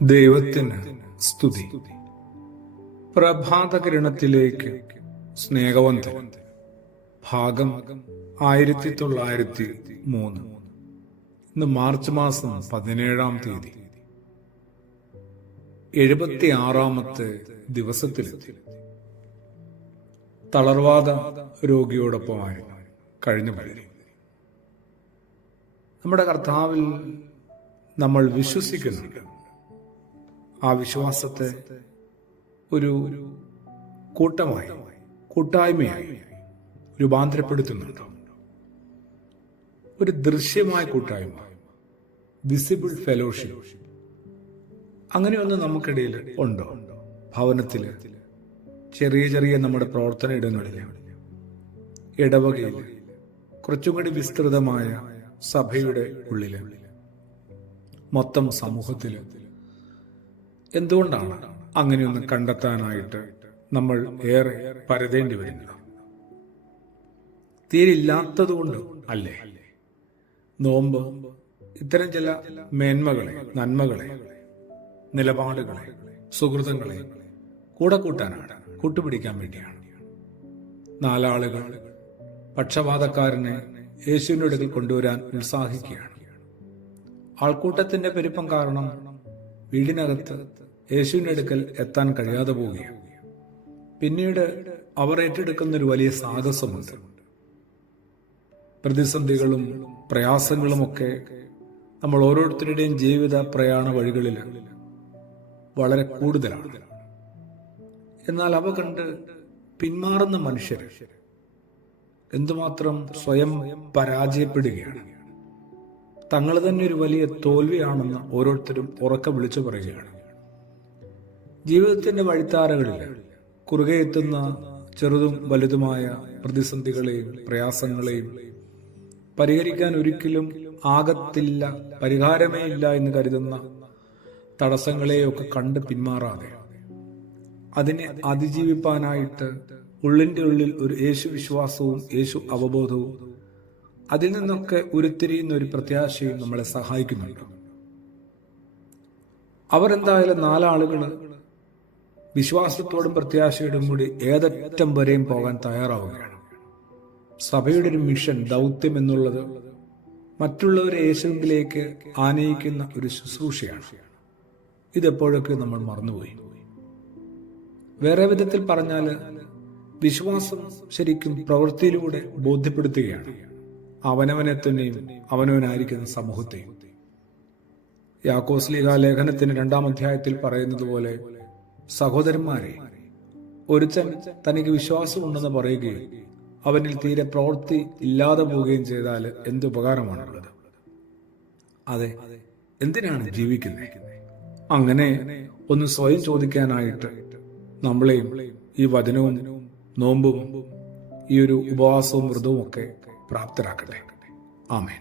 ദൈവത്തിന് സ്തുതി. പ്രഭാതകിരണത്തിലേക്ക് സ്നേഹവന്തൻ. ഭാഗം 1903. ഇന്ന് മാർച്ച് മാസം 17-ാം തീയതി. 76-ാമത്തെ ദിവസത്തിലെത്തി. തളർവാദ രോഗിയോടൊപ്പമായിരുന്നു കഴിഞ്ഞ പലരും. നമ്മുടെ കർത്താവിൽ നമ്മൾ വിശ്വസിക്കുന്നുണ്ട്. ആ വിശ്വാസത്തെ ഒരു കൂട്ടമായി, കൂട്ടായ്മയായി രൂപാന്തരപ്പെടുത്തുന്നുണ്ട്. ഒരു ദൃശ്യമായ കൂട്ടായ്മ, വിസിബിൾ ഫെലോഷിപ്പ്. അങ്ങനെയൊന്ന് നമുക്കിടയിൽ ഉണ്ടോ? ഭവനത്തില്, ചെറിയ ചെറിയ നമ്മുടെ പ്രവർത്തന ഇടങ്ങളില്, ഇടവകയിൽ, കുറച്ചും കൂടി വിസ്തൃതമായ സഭയുടെ ഉള്ളില്, മൊത്തം സമൂഹത്തില് എന്തുകൊണ്ടാണ് അങ്ങനെയൊന്ന് കണ്ടെത്താനായിട്ട് നമ്മൾ ഏറെ പരതേണ്ടി വരുന്നത്? തീരില്ലാത്തതുകൊണ്ട് അല്ലേ? നോമ്പ് ഇത്തരം ചില മേന്മകളെ, നന്മകളെ, നിലപാടുകളെ, സുഹൃതങ്ങളെ കൂടെ കൂട്ടാനാണ്, കൂട്ടുപിടിക്കാൻ വേണ്ടിയാണ്. 4 ആളുകൾ പക്ഷപാതക്കാരനെ യേശുവിന്റെ അടുക്കൽ കൊണ്ടുവരാൻ ഉത്സാഹിക്കുകയാണ്. ആൾക്കൂട്ടത്തിന്റെ പെരുപ്പം കാരണം വീടിനകത്ത് യേശുവിന്റെ അടുക്കൽ എത്താൻ കഴിയാതെ പോവുകയാണ്. പിന്നീട് അവർ ഏറ്റെടുക്കുന്നൊരു വലിയ സാഹസമുണ്ട്. പ്രതിസന്ധികളും പ്രയാസങ്ങളുമൊക്കെ നമ്മൾ ഓരോരുത്തരുടെയും ജീവിത പ്രയാണ വഴികളിൽ വളരെ കൂടുതലാണ്. എന്നാൽ അവ കണ്ട് പിന്മാറുന്ന മനുഷ്യർ എന്തുമാത്രം സ്വയം പരാജയപ്പെടുകയാണ്. തങ്ങൾ തന്നെ ഒരു വലിയ തോൽവിയാണെന്ന് ഓരോരുത്തരും ഉറക്കെ വിളിച്ചു പറയുകയാണ്. ജീവിതത്തിന്റെ വഴിത്താരകളിൽ കുറുകെ എത്തുന്ന ചെറുതും വലുതുമായ പ്രതിസന്ധികളെയും പ്രയാസങ്ങളെയും പരിഹരിക്കാൻ ഒരിക്കലും ആകത്തില്ല, പരിഹാരമേ ഇല്ല എന്ന് കരുതുന്ന തടസ്സങ്ങളെയൊക്കെ കണ്ട് പിന്മാറാതെ അതിനെ അതിജീവിപ്പാനായിട്ട് ഉള്ളിന്റെ ഉള്ളിൽ ഒരു യേശു വിശ്വാസവും യേശു അവബോധവും, അതിൽ നിന്നൊക്കെ ഉരുത്തിരിയുന്ന ഒരു പ്രത്യാശയും നമ്മളെ സഹായിക്കുന്നുണ്ട്. അവരെന്തായാലും 4 ആളുകൾ വിശ്വാസത്തോടും പ്രത്യാശയോടും കൂടി ഏതറ്റം വരെയും പോകാൻ തയ്യാറാവുകയാണ്. സഭയുടെ ഒരു മിഷൻ, ദൗത്യം എന്നുള്ളത് മറ്റുള്ളവരെ യേശുവിലേക്ക് ആനയിക്കുന്ന ഒരു ശുശ്രൂഷയാണ്. ഇതെപ്പോഴൊക്കെ നമ്മൾ മറന്നുപോയി. വേറെ വിധത്തിൽ പറഞ്ഞാൽ വിശ്വാസം ശരിക്കും പ്രവൃത്തിയിലൂടെ ബോധ്യപ്പെടുത്തുകയാണ് അവനവനെ തന്നെയും അവനവനായിരിക്കുന്ന സമൂഹത്തെയും. യാക്കോബ് ശ്ലീഹാ ലേഖനത്തിന് 2-ാം അധ്യായത്തിൽ പറയുന്നത് പോലെ, സഹോദരന്മാരെ, ഒരുത്തൻ തനിക്ക് വിശ്വാസമുണ്ടെന്ന് പറയുകയും അവനിൽ തീരെ പ്രവൃത്തി ഇല്ലാതെ പോവുകയും ചെയ്താൽ എന്ത് ഉപകാരമാണുള്ളത്? അതെ, എന്തിനാണ് ജീവിക്കുന്നത്? അങ്ങനെ ഒന്ന് സ്വയം ചോദിക്കാനായിട്ട് നമ്മളെയും ഈ വചനവും നോമ്പും ഈ ഒരു ഉപവാസവും വ്രതവും ഒക്കെ പ്രാപ്തരാക്കട്ടെ. ആമേൻ.